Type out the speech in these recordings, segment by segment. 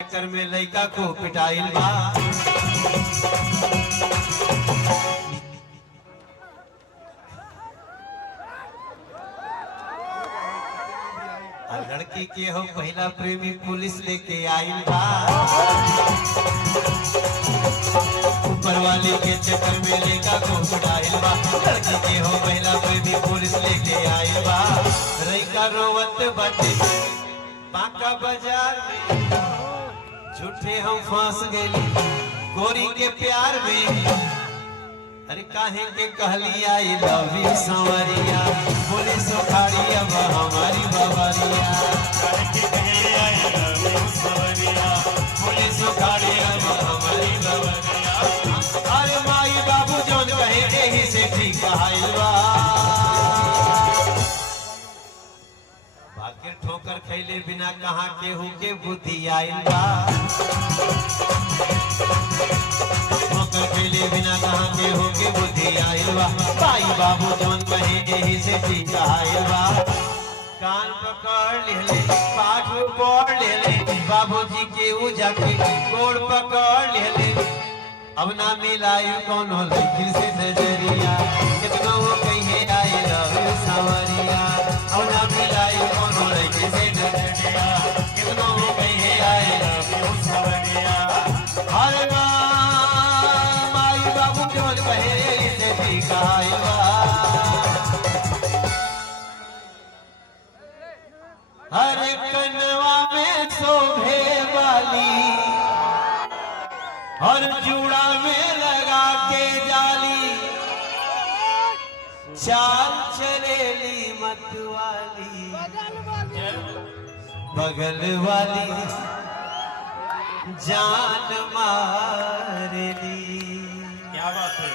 चक्कर में लइका को पिटाइल बा। लड़की के हो पहला प्रेमी पुलिस लेके आइल बा। ऊपर वाले के चक्कर में लइका को पिटाइल बा। लड़की के हो पहला प्रेमी पुलिस लेके आइल बा। लइका रोवत बाटे बांका बाजार में, झूठे हम फंस गए गोरी के प्यार में। अरे काहे के कहली I love you Sanwariya, police उखाड़ी अब हमारी बवरिया। काहे के कहली I love you Sanwariya, police उखाड़ी अब हमारी बवरिया। अरे माई बाबू जोन कहे यही से ठीक कहाइल बा। भाग्य ठोकर खैले बिना कहाँ केहू के बुद्धि आइल बा। ठोकर खैले बिना कहाँ केहू के बुद्धि आइल बा। भाई बाबू जोन कहे यही से ठीक कहाइल बा। कान पकड़ ले पाठ पढ़ ले, बाबूजी के उजा के गोड़ पकड़ ले। अब ना मिलायु कौन हो लेकिन से नजरिया, कितना हो कहीं आई लव यू संवरिया। अब ना मिलायु कौन हो लेकिन से नजरिया, कितना हो कहीं आई लव यू संवरिया। अरे माई बाबू जोन कहे से ठीक आइल बा। हरे कनवा में शोभे वाली और जूड़ा में लगा के जाली, चाल चलेली मतवाली बगल वाली जान मारेली। क्या बात है।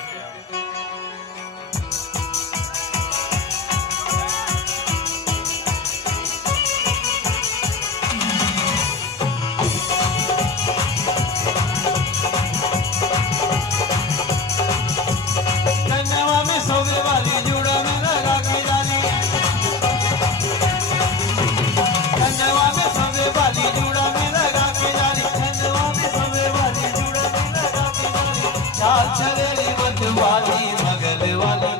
सोबे वाली जूड़ा में लगा के जाली, खंडवा में सोबे वाली जूड़ा में लगा के जाली। खंडवा में सोबे वाली जूड़ा में लगा के जाली, चाल चलेली मतवाली बगल वाली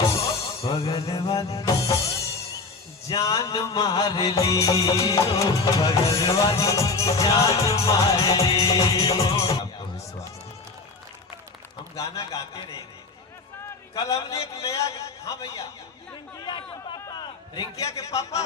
जान मार ली, बगल वाली जान मार ली। आपको विश्वास, हम गाना गाते रहेंगे। कल हमने एक नया, हाँ भैया, रिंकिया के पापा